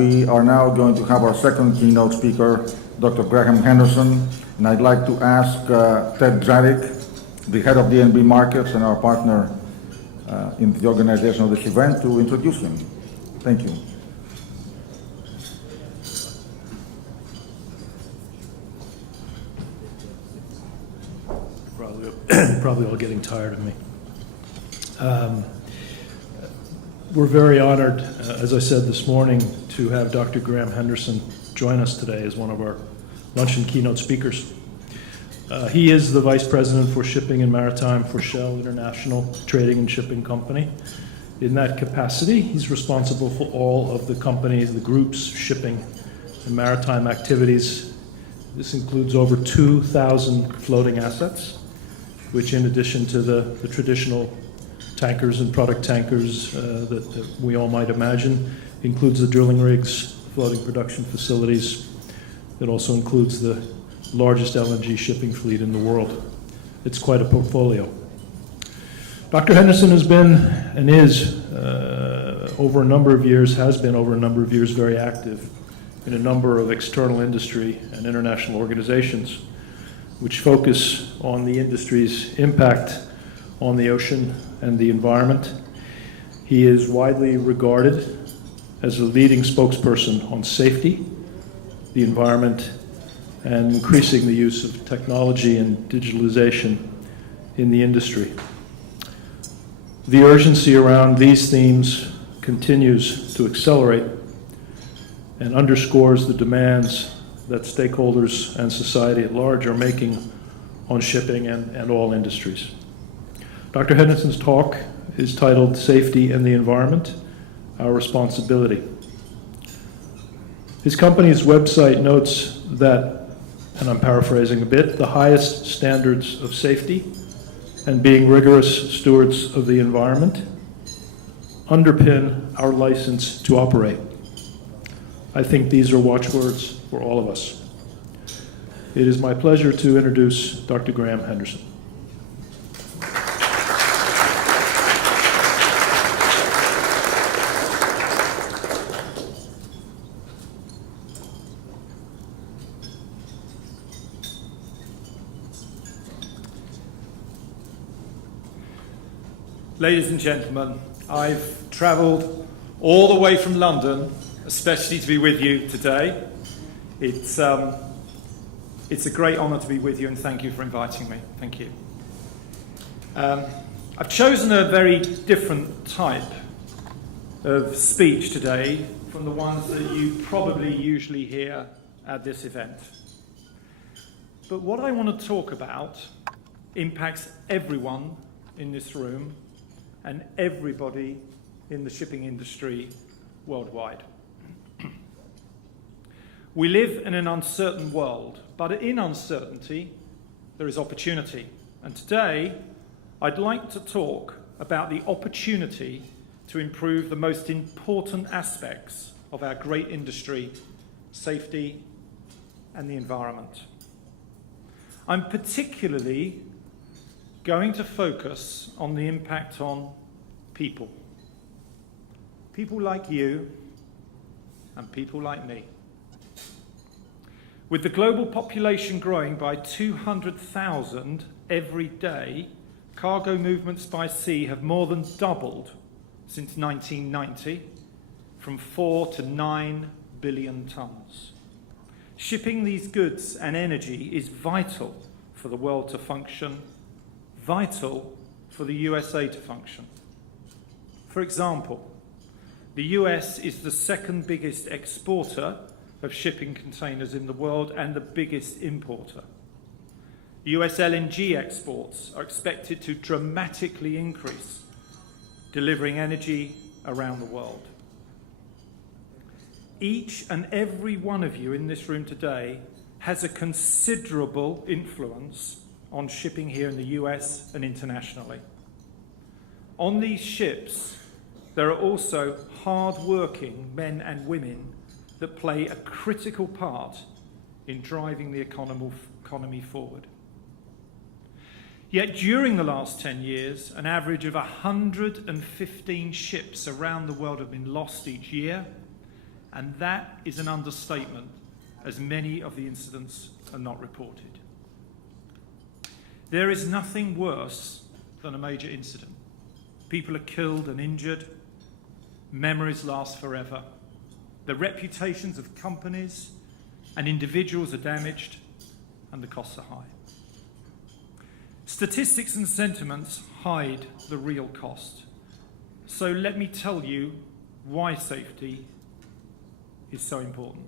We are now going to have our second keynote speaker, Dr. Grahaeme Henderson, and I'd like to ask Ted Jadick, the head of DNB Markets and our partner in the organization of this event, to introduce him. Thank you. Probably all getting tired of me. We're very honored, as I said this morning, to have Dr. Graham Henderson join us today as one of our Luncheon keynote speakers. He is the Vice President for Shipping and Maritime for Shell International Trading and Shipping Company. In that capacity, he's responsible for all of the company's, the group's shipping and maritime activities. This includes over 2,000 floating assets, which in addition to the traditional tankers and product tankers that we all might imagine, includes the drilling rigs, floating production facilities. It also includes the largest LNG shipping fleet in the world. It's quite a portfolio. Dr. Henderson has been and is over a number of years, very active in a number of external industry and international organizations which focus on the industry's impact on the ocean and the environment. He is widely regarded as a leading spokesperson on safety, the environment, and increasing the use of technology and digitalization in the industry. The urgency around these themes continues to accelerate and underscores the demands that stakeholders and society at large are making on shipping and all industries. Dr. Henderson's talk is titled Safety and the Environment, Our Responsibility. His company's website notes that, and I'm paraphrasing a bit, the highest standards of safety and being rigorous stewards of the environment underpin our license to operate. I think these are watchwords for all of us. It is my pleasure to introduce Dr. Graham Henderson. Ladies and gentlemen, I've travelled all the way from London, especially to be with you today. It's a great honour to be with you, and thank you for inviting me. Thank you. I've chosen a very different type of speech today from the ones that you probably usually hear at this event. But what I want to talk about impacts everyone in this room and everybody in the shipping industry worldwide. We live in an uncertain world, but in uncertainty, there is opportunity. And today, I'd like to talk about the opportunity to improve the most important aspects of our great industry, safety, and the environment. I'm particularly going to focus on the impact on people. People like you and people like me. With the global population growing by 200,000 every day, cargo movements by sea have more than doubled since 1990, from 4 to 9 billion tons. Shipping these goods and energy is vital for the world to function, vital for the USA to function. For example, the US is the second biggest exporter of shipping containers in the world and the biggest importer. US LNG exports are expected to dramatically increase, delivering energy around the world. Each and every one of you in this room today has a considerable influence on shipping here in the US and internationally. On these ships, there are also hard-working men and women that play a critical part in driving the economy forward. Yet during the last 10 years, an average of 115 ships around the world have been lost each year, And that is an understatement, as many of the incidents are not reported. There is nothing worse than a major incident. People are killed and injured. Memories last forever. The reputations of companies and individuals are damaged, and the costs are high. Statistics and sentiments hide the real cost. So let me tell you why safety is so important.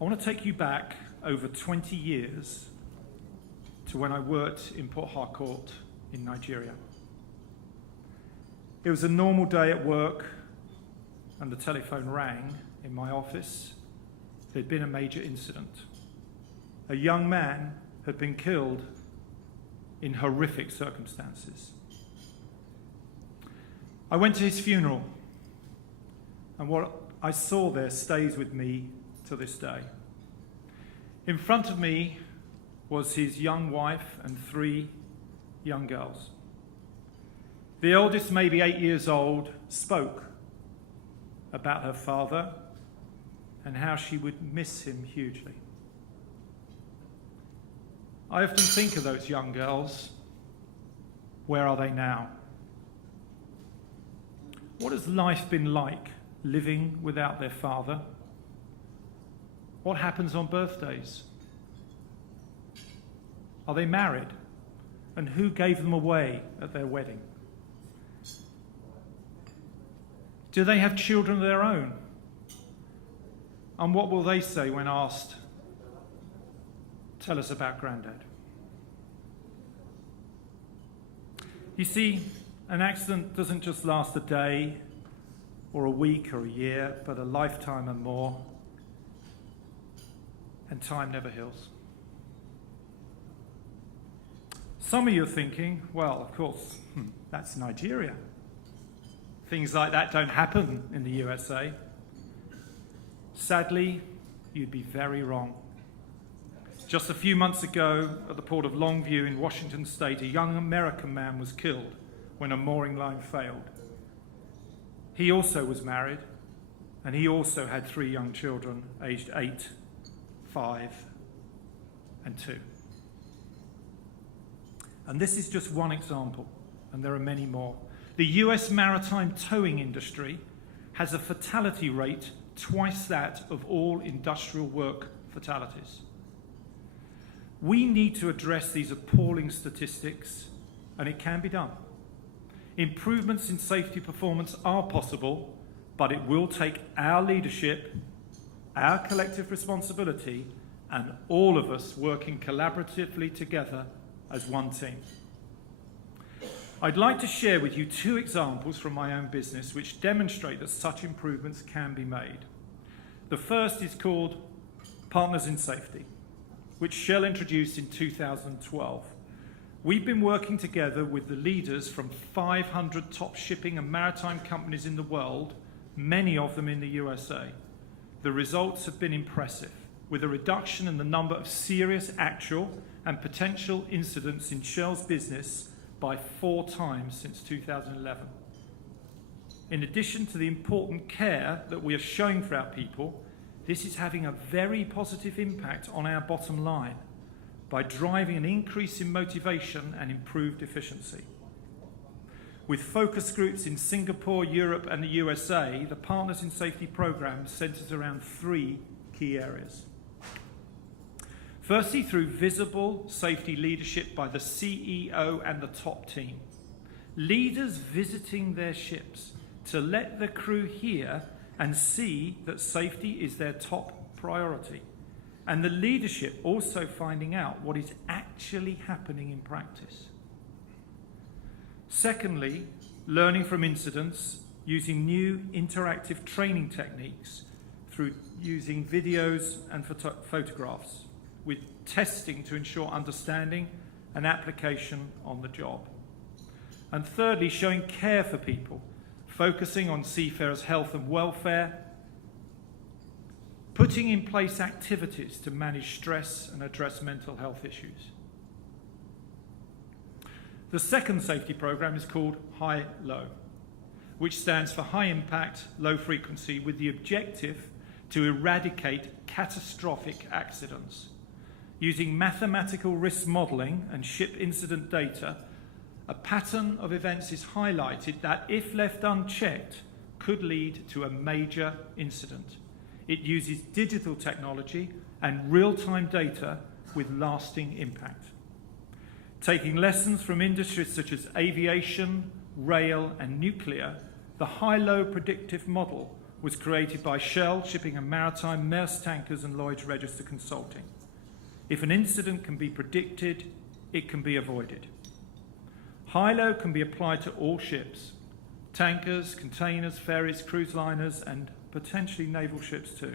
I want to take you back over 20 years to when I worked in Port Harcourt in Nigeria. It was a normal day at work and the telephone rang in my office. There'd been a major incident. A young man had been killed in horrific circumstances. I went to his funeral, and what I saw there stays with me to this day. In front of me was his young wife and 3 young girls. The eldest, maybe 8 years old, spoke about her father and how she would miss him hugely. I often think of those young girls. Where are they now? What has life been like living without their father? What happens on birthdays? Are they married? And who gave them away at their wedding? Do they have children of their own? And what will they say when asked, tell us about Grandad? You see, an accident doesn't just last a day or a week or a year, but a lifetime and more. And time never heals. Some of you are thinking, well, of course, that's Nigeria. Things like that don't happen in the USA. Sadly, you'd be very wrong. Just a few months ago, at the port of Longview in Washington State, a young American man was killed when a mooring line failed. He also was married, and he also had 3 young children, aged 8, 5, and 2. And this is just one example, and there are many more. The US maritime towing industry has a fatality rate twice that of all industrial work fatalities. We need to address these appalling statistics, and it can be done. Improvements in safety performance are possible, but it will take our leadership, our collective responsibility, and all of us working collaboratively together as one team. I'd like to share with you 2 examples from my own business which demonstrate that such improvements can be made. The first is called Partners in Safety, which Shell introduced in 2012. We've been working together with the leaders from 500 top shipping and maritime companies in the world, many of them in the USA. The results have been impressive, with a reduction in the number of serious actual and potential incidents in Shell's business by 4 times since 2011. In addition to the important care that we are showing for our people, this is having a very positive impact on our bottom line by driving an increase in motivation and improved efficiency. With focus groups in Singapore, Europe, and the USA, the Partners in Safety program centers around 3 key areas. Firstly, through visible safety leadership by the CEO and the top team. Leaders visiting their ships to let the crew hear and see that safety is their top priority. And the leadership also finding out what is actually happening in practice. Secondly, learning from incidents using new interactive training techniques through using videos and photographs, with testing to ensure understanding and application on the job. And thirdly, showing care for people, focusing on seafarers' health and welfare, putting in place activities to manage stress and address mental health issues. The second safety program is called High-Low, which stands for high impact, low frequency, with the objective to eradicate catastrophic accidents. Using mathematical risk modelling and ship incident data, a pattern of events is highlighted that, if left unchecked, could lead to a major incident. It uses digital technology and real-time data with lasting impact. Taking lessons from industries such as aviation, rail and nuclear, the high-low predictive model was created by Shell, Shipping and Maritime, Maersk Tankers and Lloyd's Register Consulting. If an incident can be predicted, it can be avoided. High-low can be applied to all ships, tankers, containers, ferries, cruise liners and potentially naval ships too.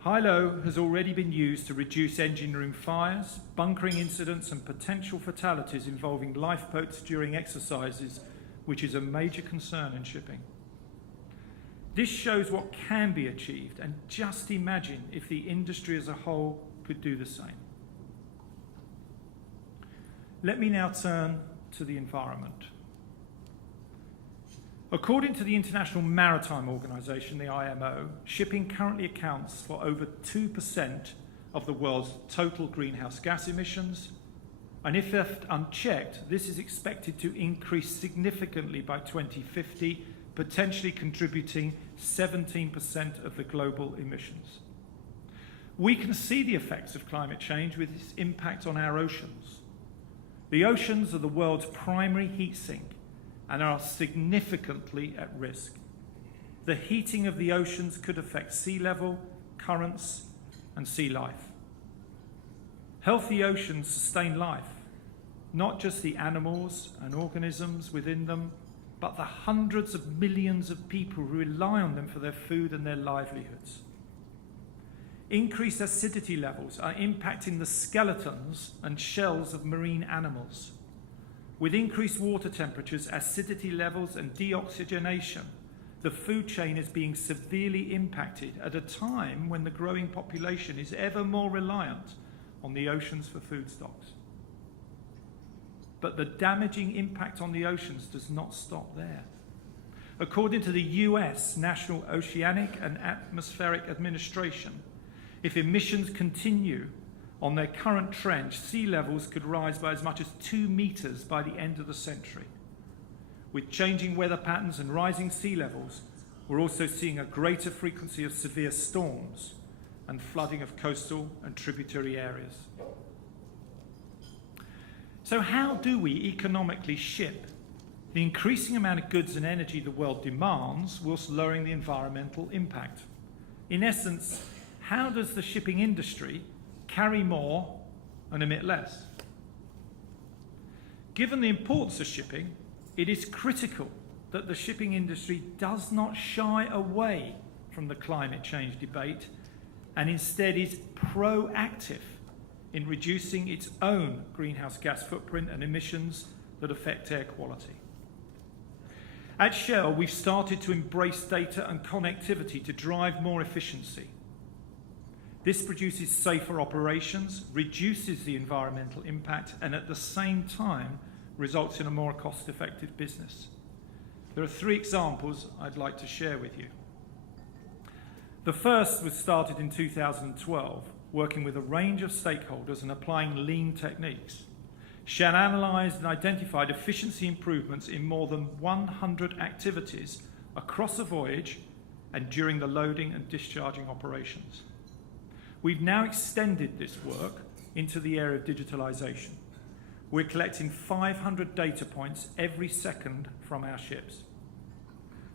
High-low has already been used to reduce engine room fires, bunkering incidents and potential fatalities involving lifeboats during exercises, which is a major concern in shipping. This shows what can be achieved, and just imagine if the industry as a whole could do the same. Let me now turn to the environment. According to the International Maritime Organization, the IMO, shipping currently accounts for over 2% of the world's total greenhouse gas emissions, and if left unchecked, this is expected to increase significantly by 2050, potentially contributing 17% of the global emissions. We can see the effects of climate change with its impact on our oceans. The oceans are the world's primary heat sink and are significantly at risk. The heating of the oceans could affect sea level, currents, and sea life. Healthy oceans sustain life, not just the animals and organisms within them, but the hundreds of millions of people who rely on them for their food and their livelihoods. Increased acidity levels are impacting the skeletons and shells of marine animals. With increased water temperatures, acidity levels and deoxygenation, the food chain is being severely impacted at a time when the growing population is ever more reliant on the oceans for food stocks. But the damaging impact on the oceans does not stop there. According to the US National Oceanic and Atmospheric Administration, if emissions continue on their current trend, sea levels could rise by as much as 2 meters by the end of the century. With changing weather patterns and rising sea levels, we're also seeing a greater frequency of severe storms and flooding of coastal and tributary areas. So how do we economically ship the increasing amount of goods and energy the world demands whilst lowering the environmental impact? In essence, how does the shipping industry carry more and emit less? Given the importance of shipping, it is critical that the shipping industry does not shy away from the climate change debate and instead is proactive in reducing its own greenhouse gas footprint and emissions that affect air quality. At Shell, we've started to embrace data and connectivity to drive more efficiency. This produces safer operations, reduces the environmental impact, and at the same time results in a more cost-effective business. There are 3 examples I'd like to share with you. The first was started in 2012, working with a range of stakeholders and applying lean techniques. Shell analysed and identified efficiency improvements in more than 100 activities across a voyage and during the loading and discharging operations. We've now extended this work into the area of digitalisation. We're collecting 500 data points every second from our ships.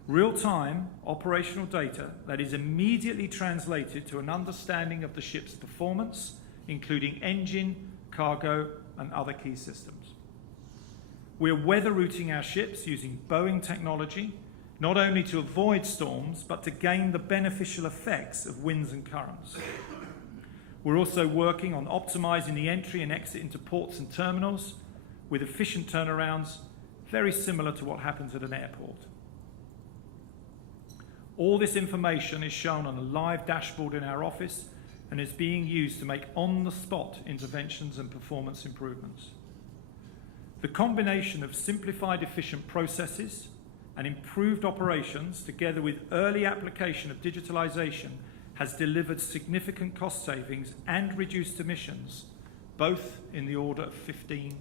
Real-time operational data that is immediately translated to an understanding of the ship's performance, including engine, cargo, and other key systems. We're weather routing our ships using Boeing technology, not only to avoid storms, but to gain the beneficial effects of winds and currents. We're also working on optimizing the entry and exit into ports and terminals with efficient turnarounds, very similar to what happens at an airport. All this information is shown on a live dashboard in our office and is being used to make on-the-spot interventions and performance improvements. The combination of simplified, efficient processes and improved operations, together with early application of digitalization, has delivered significant cost savings and reduced emissions, both in the order of 15%.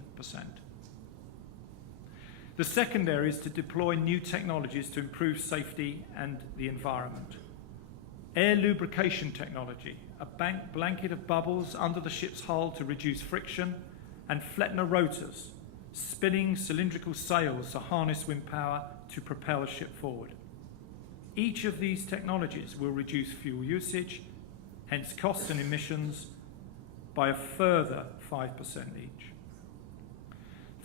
The second area is to deploy new technologies to improve safety and the environment. Air Lubrication Technology, a blanket of bubbles under the ship's hull to reduce friction, and Flettner rotors, spinning cylindrical sails to harness wind power to propel a ship forward. Each of these technologies will reduce fuel usage, hence costs and emissions, by a further 5% each.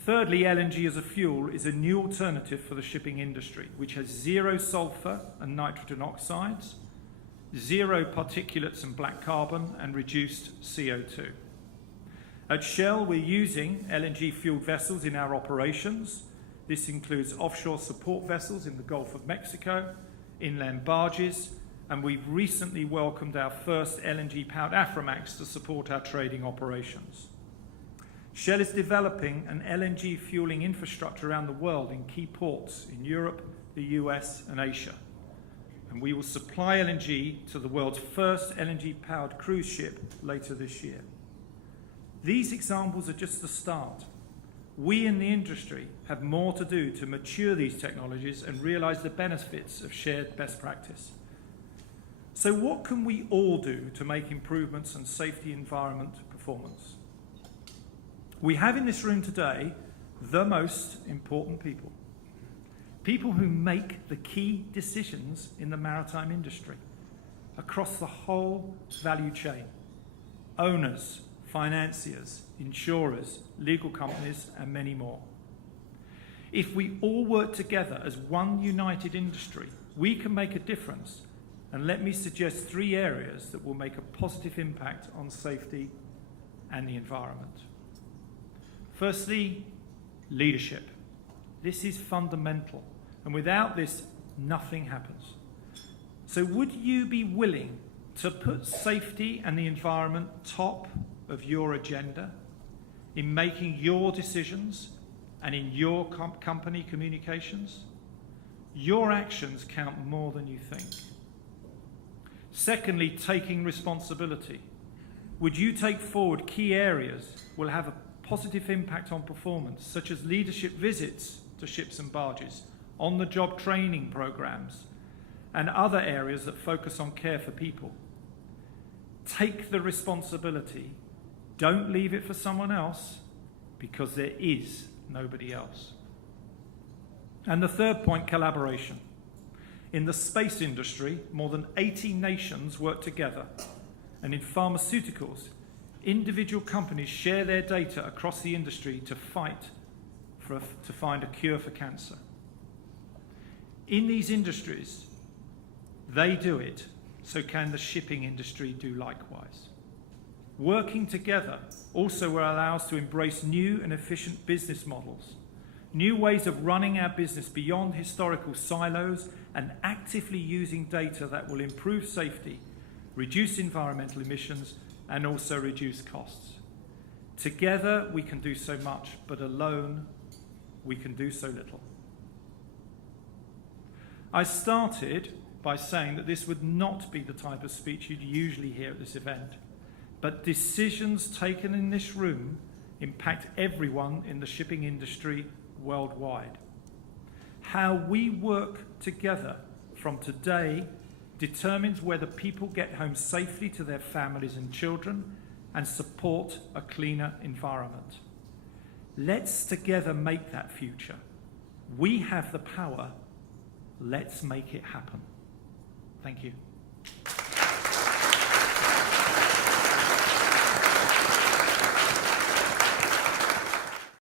Thirdly, LNG as a fuel is a new alternative for the shipping industry, which has zero sulfur and nitrogen oxides, zero particulates and black carbon, and reduced CO2. At Shell, we're using LNG-fueled vessels in our operations. This includes offshore support vessels in the Gulf of Mexico, inland barges, and we've recently welcomed our first LNG-powered Aframax to support our trading operations. Shell is developing an LNG fueling infrastructure around the world in key ports in Europe, the US, and Asia. And we will supply LNG to the world's first LNG-powered cruise ship later this year. These examples are just the start. We in the industry have more to do to mature these technologies and realize the benefits of shared best practice. So what can we all do to make improvements in safety, environment, performance? We have in this room today the most important people. People who make the key decisions in the maritime industry across the whole value chain. Owners, financiers, insurers, legal companies, and many more. If we all work together as one united industry, we can make a difference. And let me suggest 3 areas that will make a positive impact on safety and the environment. Firstly, leadership. This is fundamental, and without this, nothing happens. So would you be willing to put safety and the environment top of your agenda in making your decisions and in your company communications? Your actions count more than you think. Secondly, taking responsibility. Would you take forward key areas will have a positive impact on performance, such as leadership visits to ships and barges, on-the-job training programs, and other areas that focus on care for people? Take the responsibility. Don't leave it for someone else, because there is nobody else. And the third point, collaboration. In the space industry, more than 80 nations work together. And in pharmaceuticals, individual companies share their data across the industry to find a cure for cancer. In these industries, they do it, so can the shipping industry do likewise. Working together also will allow us to embrace new and efficient business models, new ways of running our business beyond historical silos, and actively using data that will improve safety, reduce environmental emissions, and also reduce costs. Together we can do so much, but alone we can do so little. I started by saying that this would not be the type of speech you'd usually hear at this event. But decisions taken in this room impact everyone in the shipping industry worldwide. How we work together from today determines whether people get home safely to their families and children and support a cleaner environment. Let's together make that future. We have the power. Let's make it happen. Thank you.